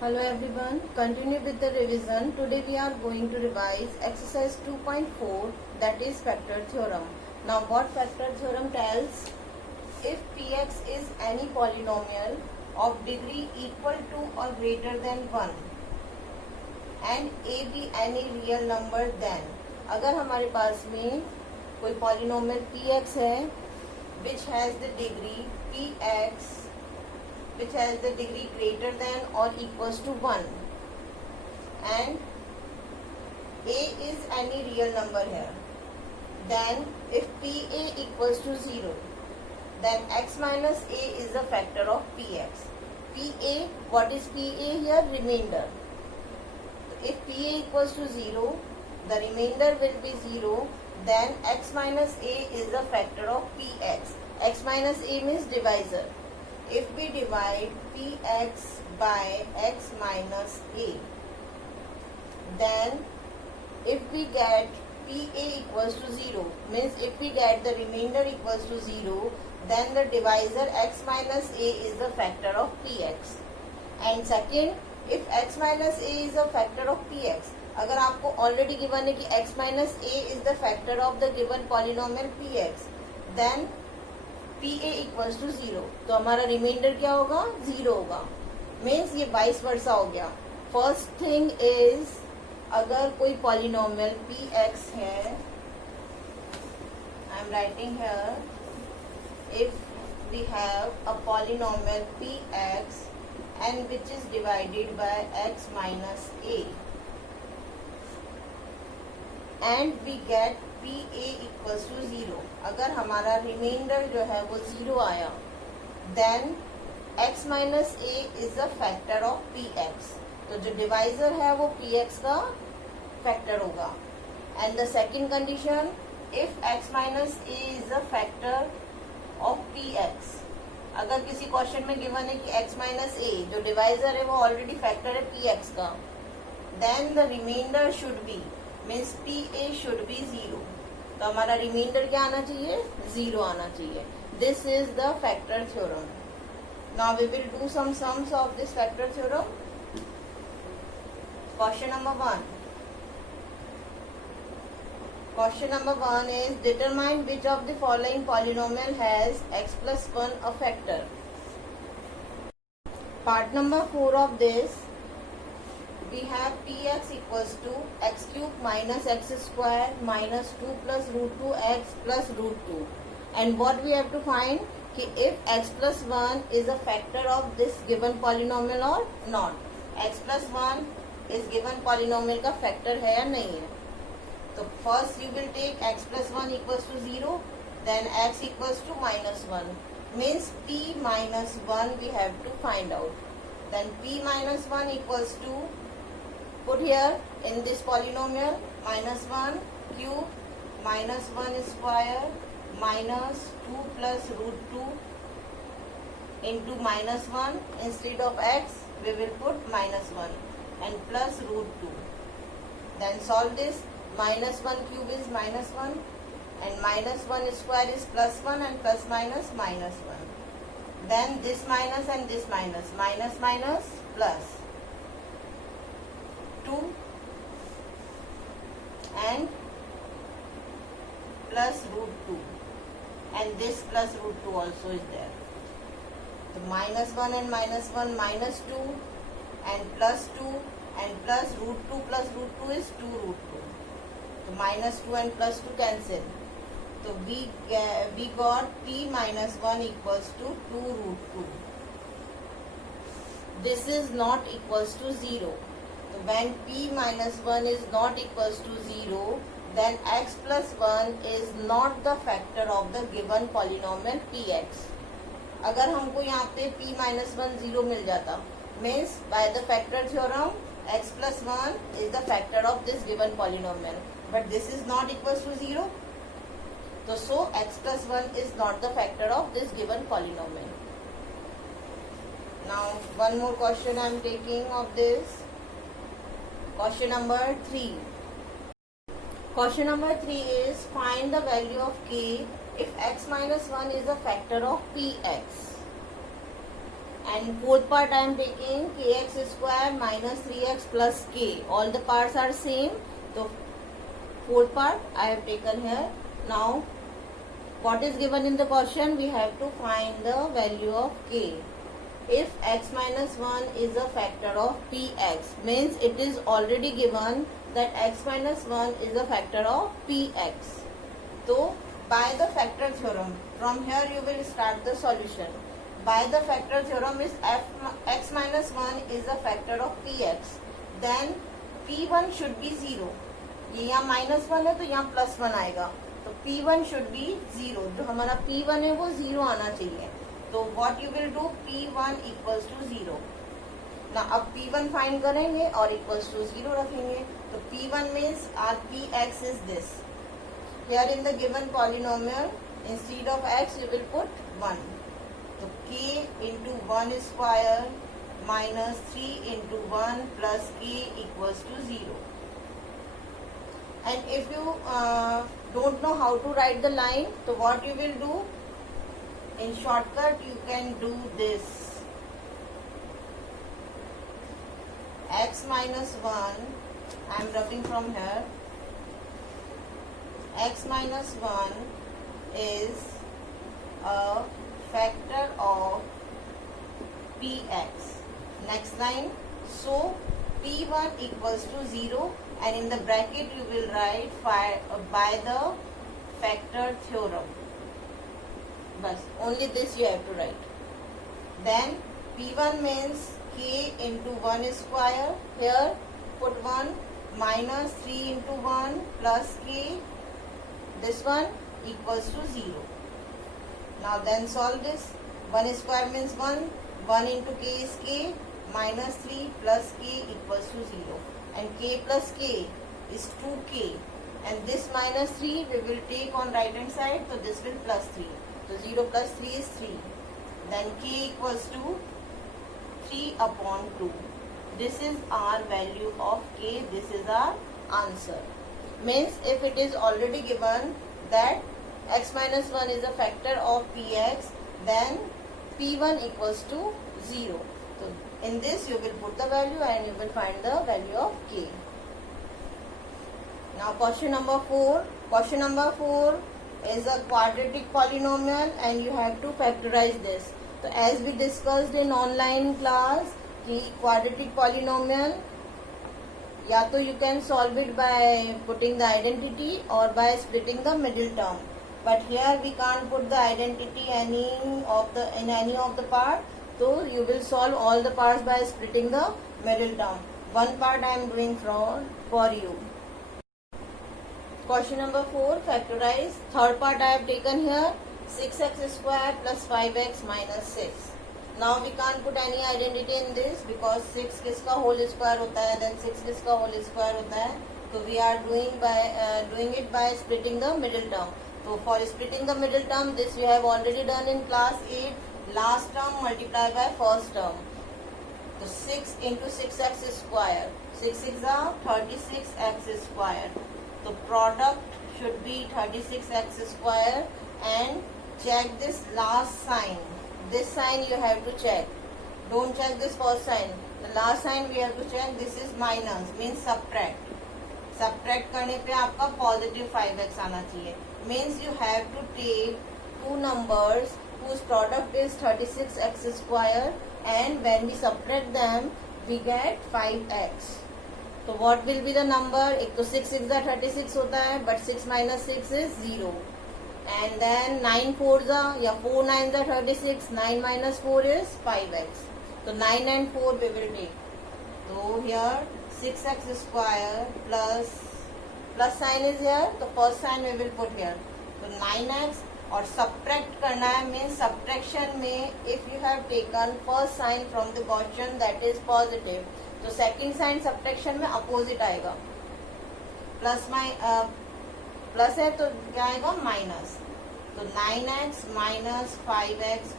Hello everyone, continue with the revision. Today we are going to revise exercise 2.4, that is factor theorem. Now what factor theorem tells? If px is any polynomial of degree equal to or greater than 1 and a be any real number, then अगर हमारे पास में कोई polynomial px है which has the degree px which has the degree greater than or equals to 1 and a is any real number here, then if pa equals to 0, then x minus a is the factor of px. Pa, what is pa here? Remainder. If pa equals to 0, the remainder will be 0, then x minus a is the factor of px. X minus a means divisor. If we divide px by x minus a, then if we get pa equals to 0, means if we get the remainder equals to 0, then the divisor x minus a is the factor of px. And second, if x minus a is a factor of px, अगर आपको already given है कि x minus a is the factor of the given polynomial px, then pa equals to 0, तो हमारा reminder क्या होगा? 0 होगा. Means ये वाइस वर्सा हो गया. फर्स्ट थिंग इज, अगर कोई पॉलिनोमियल px है, I am writing here, if we have a polynomial px and which is divided by x minus a and we get pa equals to 0, अगर हमारा reminder जो है वो 0 आया, then x minus a is a factor of px, तो जो divisor है वो px का फैक्टर होगा. And the second condition, if x minus a is a factor of px, अगर किसी क्वेश्चन में गिवन है कि x minus a जो डिवाइजर है वो ऑलरेडी फैक्टर है px का, then the remainder should be, means pa should be 0, तो हमारा रिमाइंडर क्या आना चाहिए? 0 आना चाहिए. This is the factor theorem. Now we will do some sums of this factor theorem. Question number 1. Question number 1 is, determine which of the following polynomial has x plus 1 a factor. Part number 4 of this, we have px equals to x cube minus x square minus 2 plus root 2x plus root 2. And what we have to find, कि if x plus 1 is a factor of this given polynomial or not. x plus 1 is given polynomial का factor है या नहीं है. तो first you will take x plus 1 equals to 0, then x equals to minus 1. Means p minus 1 we have to find out. Then p minus 1 equals to, put here in this polynomial, minus 1 cube minus 1 square minus 2 plus root 2 into minus 1. Instead of x we will put minus 1 and plus root 2. Then solve this. Minus 1 cube is minus 1 and minus 1 square is plus 1 and plus minus minus 1. Then this minus and this minus, minus minus plus 2 and plus root 2, and this plus root 2 also is there. So minus 1 and minus 1, minus 2 and plus 2 and plus root 2 plus root 2 is 2 root 2. So minus 2 and plus 2 cancel. So we got p minus 1 equals to 2 root 2. This is not equals to 0. So when p minus 1 is not equals to 0, then x plus 1 is not the factor of the given polynomial px. अगर हमको यहाँ पे p minus 1 0 मिल जाता, means by the factor theorem x plus 1 is the factor of this given polynomial. But this is not equals to 0. So x plus 1 is not the factor of this given polynomial. Now one more question I am taking of this. Question number 3. Question number 3 is, find the value of k if x minus 1 is a factor of px. and fourth part I am taking kx square minus 3x plus k. All the parts are same. So fourth part I have taken here. Now what is given in the question? We have to find the value of k. If x minus 1 is a factor of px, means it is already given that x minus 1 is a factor of px. So by the factor theorem, from here you will start the solution. By the factor theorem is x minus 1 is a factor of px, then p1 should be 0. ये यहाँ -1 है तो यहाँ +1 आएगा, तो p1 should be 0. जो हमारा p1 है वो 0 आना चाहिए. तो what you will do, p1 equals to 0. ना अब p1 फाइंड करेंगे और इक्वल्स टू 0 रखेंगे. तो p1 means our px is this. Here in the given polynomial, instead of x you will put 1. So k into 1 square minus 3 into 1 plus k equals to 0. And if you don't know how to write the line, so what you will do, in shortcut you can do this. X minus 1, I am rubbing from here. X minus 1 is a factor of px. Next line, so p1 equals to 0, and in the bracket you will write by the factor theorem. Bas, only this you have to write. Then p1 means k into 1 square. Here put 1 minus 3 into 1 plus k. This one equals to 0. Now then solve this. 1 square means 1. 1 into k is k. Minus 3 plus k equals to 0. And k plus k is 2k. And this minus 3 we will take on right hand side. So this will plus 3. So 0 plus 3 is 3. Then k equals to 3 upon 2. This is our value of k. This is our answer. Means if it is already given that x minus 1 is a factor of px, then p1 equals to 0. So in this you will put the value and you will find the value of k. Now question number 4. Question number 4 is a quadratic polynomial and you have to factorize this. So as we discussed in online class, the quadratic polynomial, या तो you can solve it by putting the identity or by splitting the middle term. But here we can't put the identity in any of the part. So you will solve all the parts by splitting the middle term. One part I am doing for you. Question number 4, factorize. Third part I have taken here, 6x square plus 5x minus 6. Now we can't put any identity in this because 6 किसका whole square होता है, then 6 किसका whole square होता है. So we are doing it by splitting the middle term. So for splitting the middle term, this we have already done in class 8. Last term multiply by first term. So 6 into 6x square. 6 is a 36x square. So product should be 36x square, and check this last sign. This sign you have to check. Don't check this first sign. The last sign we have to check. This is minus, means subtract. Subtract करने पे आपका positive 5x आना चाहिए. Means you have to take two numbers whose product is 36x square, and when we subtract them we get 5x. So what will be the number? एक तो 6 6 36 होता है, but 6 minus 6 is 0. And then 9 4s are, yeah, 4 9s are 36. 9 minus 4 is 5x. So 9 and 4 we will take. So here 6x square plus sign is here. So first sign we will put here. So 9x और subtract करना है, means subtraction में if you have taken first sign from the question that is positive, तो second sign subtraction में opposite आएगा. Plus है तो क्या आएगा, माइनस. तो 9x minus 5x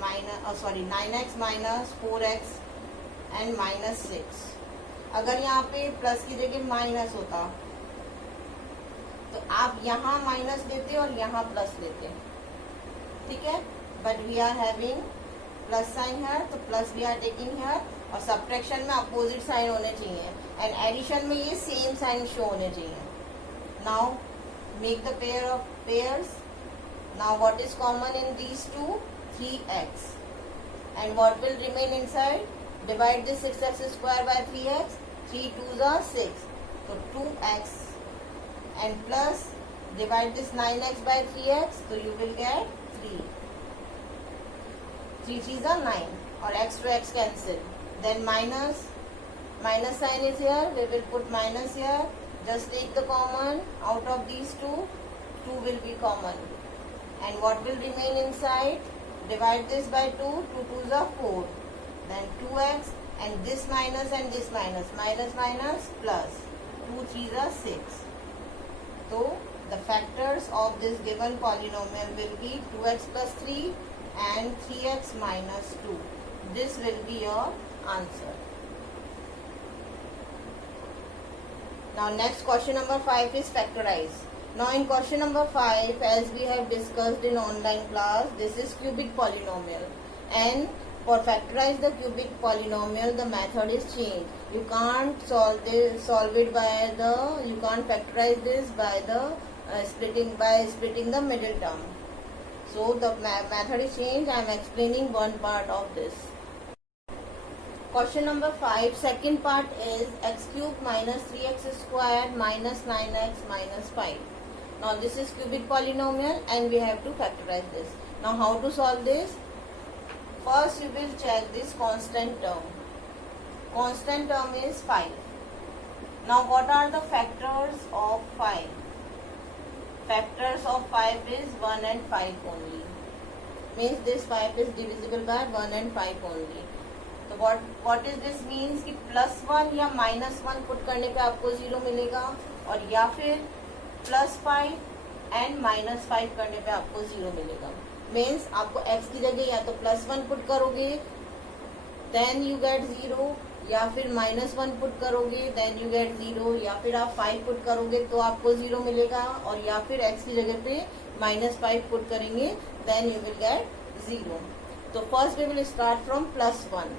minus 9x minus 4x and minus 6. अगर यहाँ पे प्लस की जगह माइनस होता तो आप यहाँ माइनस लेते और यहाँ प्लस लेते, ठीक है. But we are having plus sign है तो plus we are taking here, और सब्ट्रैक्शन में अपोजिट साइन होने चाहिए, एंड एडिशन में ये सेम साइन शो होने चाहिए. Now make the pair of pairs. Now what is common in these two? 3x. and what will remain inside? Divide this 6x square by 3x. 3 2s are 6, so 2x, and plus divide this 9x by 3x, so you will get 3. 3 3s are 9, or x to x cancel. Then minus sign is here, we will put minus here. Just take the common out of these two. 2 will be common, and what will remain inside? Divide this by 2, 2 2s are 4, then 2x, and this minus minus plus 2 3s are 6. So the factors of this given polynomial will be 2x plus 3 and 3x minus 2. This will be your answer. Now next question number 5 is factorize. Now in question number 5, as we have discussed in online class, this is cubic polynomial, and for factorize the cubic polynomial the method is changed. You can't solve it by the, you can't factorize this by the splitting the middle term. So the method is changed. I am explaining one part of this. Question number 5, second part is x cube minus 3x squared minus 9x minus 5. Now this is cubic polynomial and we have to factorize this. Now how to solve this? First you will check this constant term. Constant term is 5. Now what are the factors of 5? Factors of 5 is 1 and 5 only. Means this 5 is divisible by 1 and 5 only. तो what is this means कि +1 या -1 put करने पे आपको 0 मिलेगा, और या फिर +5 एंड -5 करने पे आपको 0 मिलेगा. मीन्स आपको x की जगह या तो +1 पुट करोगे देन यू गेट 0, या फिर -1 पुट करोगे देन यू गेट 0, या फिर आप 5 पुट करोगे तो आपको 0 मिलेगा, और या फिर x की जगह पे -5 पुट करेंगे देन यू विल गेट 0. तो first we will start from +1.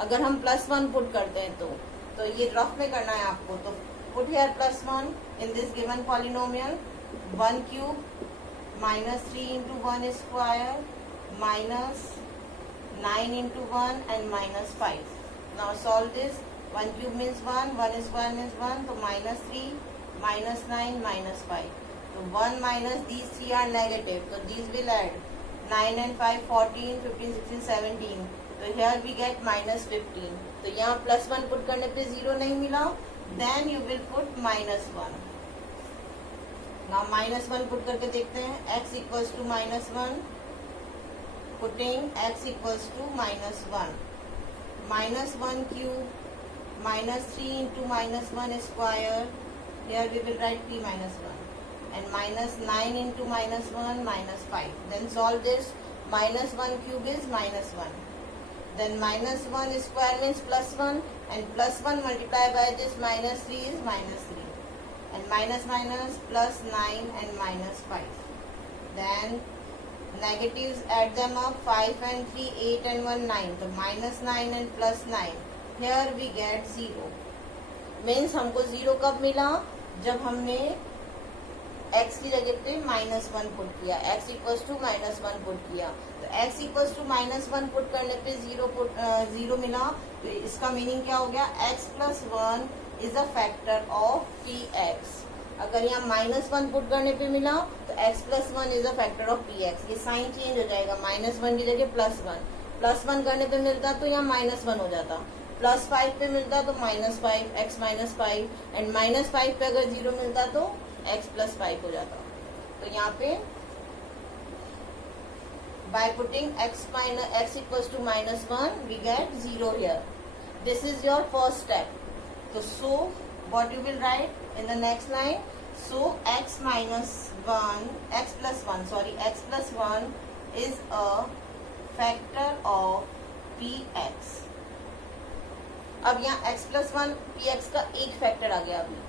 अगर हम +1 पुट करते हैं तो ये रफ में करना है आपको. तो put here +1 in this given polynomial. 1 cube minus 3 into 1 square minus 9 into 1 and minus 5. Now solve this. 1 cube means 1, 1 square means 1, so minus 3, minus 9, minus 5. So 1 minus these 3 are negative, so these will add 9 and 5, 14, 15, 16, 17. So here we get minus 15. तो यहाँ +1 put करने पे 0 नहीं मिला, then you will put -1. Now -1 put करके देखते हैं. x equals to -1. Putting x equals to -1. -1 cube -3 into -1 square. Here we will write p -1. And -9 into -1 -5. Then solve this. -1 cube is -1. Then -1 square means +1, and +1 multiplied by this -3 is -3, and minus +9 and -5. Then negatives, add them up. 5 and 3, 8 and 1, 9. So -9 and +9. Here we get 0. Means हमको 0 कब मिला? जब हमने x की जगह पे -1 put किया. x equals to -1 put किया. तो x इक्वल्स टू -1 पुट करने पे 0 मिला. तो इसका मीनिंग क्या हो गया? x + 1 is a factor of px. अगर यहाँ -1 पुट करने पे मिला तो x + 1 is a factor of px. ये साइन चेंज हो जाएगा. -1 की जगह +1. +1 करने पे मिलता तो यहाँ -1 हो जाता. +5 पे मिलता तो -5, x -5, एंड -5 पे अगर 0 मिलता तो x + 5 हो जाता. तो यहाँ पे by putting x equals to -1 we get 0 here. This is your first step. So what you will write in the next line? So x + 1 is a factor of px. अब यहाँ x + 1 px का एक factor आ गया अभी.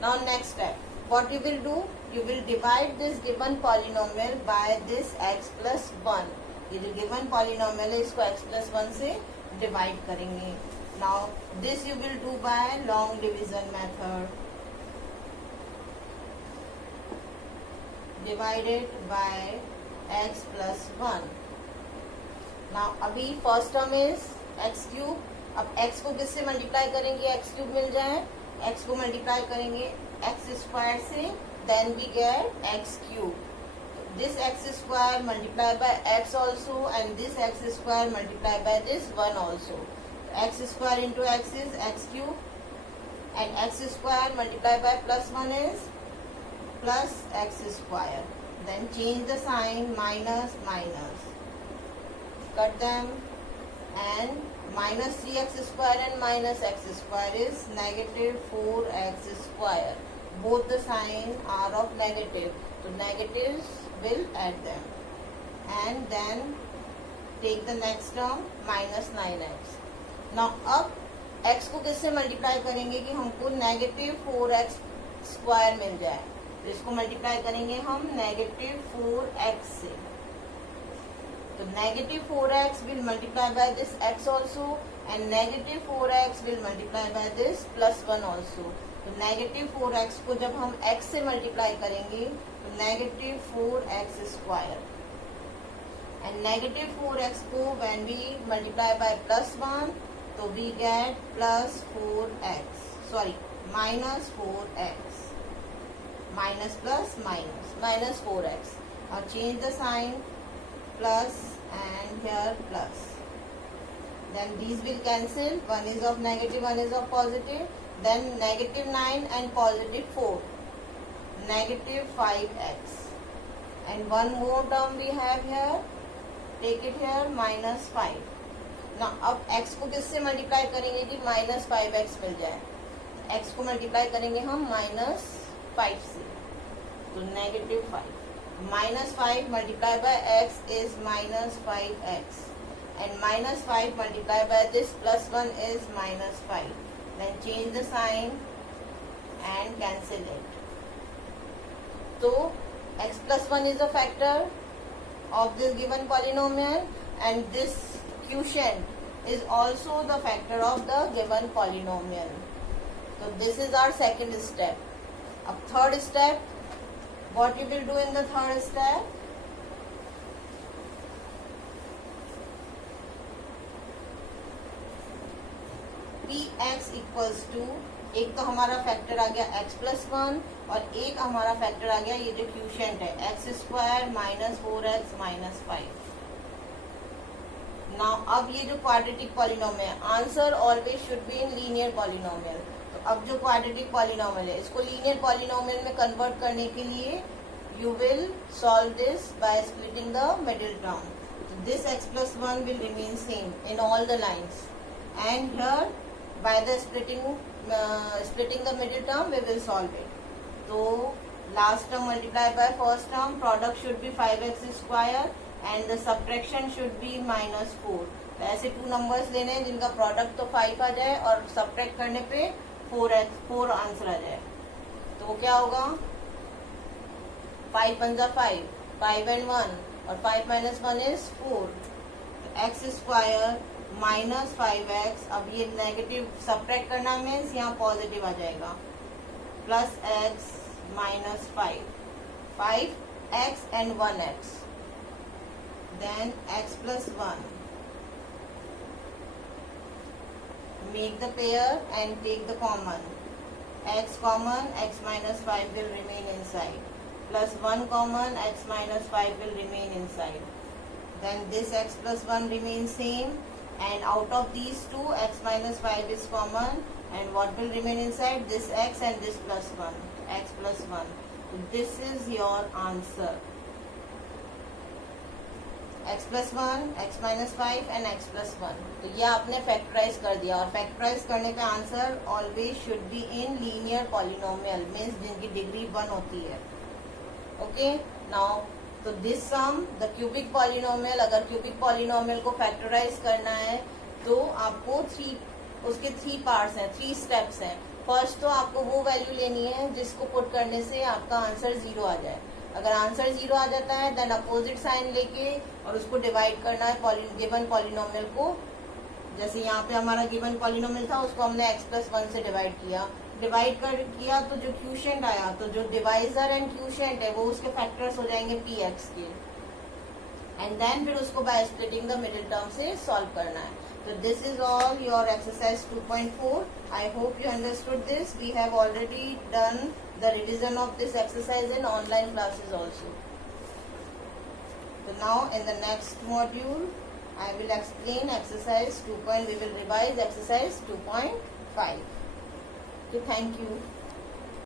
Now next step. What you will do? You will divide this given polynomial by this x + 1. ये जो given polynomial है इसको x प्लस 1 से डिवाइड करेंगे. Now this you will do by long division method. Divided by x plus 1. Now अभी first term is x cube. अब x को किससे मल्टीप्लाई करेंगे, x क्यूब मिल जाए. x को मल्टीप्लाई करेंगे x स्क्वायर से, then we get x cube. This x square multiplied by x also, and this x square multiplied by this 1 also. X square into x is x cube, and x square multiplied by plus 1 is plus x square. Then change the sign, minus minus. Cut them, and minus 3x square and minus x square is negative 4x square. Both the sign are of negative. So negatives will add them, and then take the next term minus 9x. Now अब x को किससे multiply करेंगे कि हमको negative 4x square मिल जाए. तो इसको multiply करेंगे हम नेगेटिव 4x से. तो negative 4x will multiply by this x also, and negative 4x will multiply by this plus 1 also. तो नेगेटिव 4x को जब हम x से मल्टीप्लाई करेंगे तो negative 4x square, and negative 4x को when we multiply by plus 1 तो we get plus 4x, sorry minus 4x, minus plus minus minus 4x. और change the sign, plus and here plus. Then these will cancel. One is of negative, one is of positive. Then negative 9 and positive 4. Negative 5x. And one more term we have here. Take it here, minus 5. Now अब x को किससे multiply करेंगे कि minus 5x मिल जाए. x को multiply करेंगे हम minus 5 से, तो negative 5. Minus 5 multiplied by x is minus 5x. And minus 5 multiplied by this plus 1 is minus 5. Then change the sign and cancel it. So x plus 1 is a factor of this given polynomial, and this quotient is also the factor of the given polynomial. So this is our second step. Now third step, what you will do in the third step? Px equals to, एक तो हमारा factor आ गया x plus 1, और एक हमारा factor आ गया ये जो क्यूशेंट है x square minus 4x minus 5. Now अब ये जो क्वाड्रेटिक पॉलिनोमियल है, answer always should be in linear polynomial. तो अब जो क्वाड्रेटिक पॉलिनोमियल है इसको लीनियर पॉलिनोमियल में कन्वर्ट करने के लिए you will solve this by splitting the middle term. So this x plus 1 will remain same in all the lines, and here by the splitting the middle term we will solve it. So last term multiplied by first term, product should be 5x square and the subtraction should be minus 4. ऐसे two numbers लेने हैं जिनका product तो 5 आ जाए और subtract करने पे 4 answer आ जाए. तो वो क्या होगा, 5 पंजा 5, 5 and 1, और 5 minus 1 is 4. x square minus 5x, अब ये नेगेटिव सब्ट्रैक्ट करना मीन्स यहाँ पॉजिटिव आ जाएगा, plus x minus 5x and 1x, then x plus 1. Make the pair and take the common. X common, x minus 5 will remain inside. Plus 1 common, x minus 5 will remain inside. Then this x plus 1 remains same, and out of these two, x minus 5 is common, and what will remain inside? This x and this plus 1, x plus 1. So this is your answer. x plus 1, x minus 5 and x plus 1. तो ये आपने factorise कर दिया, और factorise करने का answer always should be in linear polynomial, means जिनकी degree 1 होती है. ओके, नाउ तो this sum the cubic polynomial, अगर क्यूबिक पॉलिनोमियल को फैक्टराइज करना है तो आपको उसके 3 पार्ट्स हैं, 3 स्टेप्स हैं. फर्स्ट तो आपको वो वैल्यू लेनी है जिसको पुट करने से आपका आंसर 0 आ जाए. अगर आंसर 0 आ जाता है देन अपोजिट साइन लेके और उसको डिवाइड करना है गिवन पॉलिनोमियल को। जैसे यहाँ पे हमारा गिवन पॉलिनोमियल था, उसको हमने x+1 से डिवाइड किया तो जो क्यूशेंट आया, तो जो डिवाइजर एंड क्यूशेंट है वो उसके फैक्टर्स हो जाएंगे px के, एंड देन फिर उसको by splitting the middle term से सॉल्व करना है। So this is all your exercise 2.4. I hope you understood this. We have already done the revision of this exercise in online classes also. So now in the next module, I will explain exercise 2. We will revise exercise 2.5. So thank you.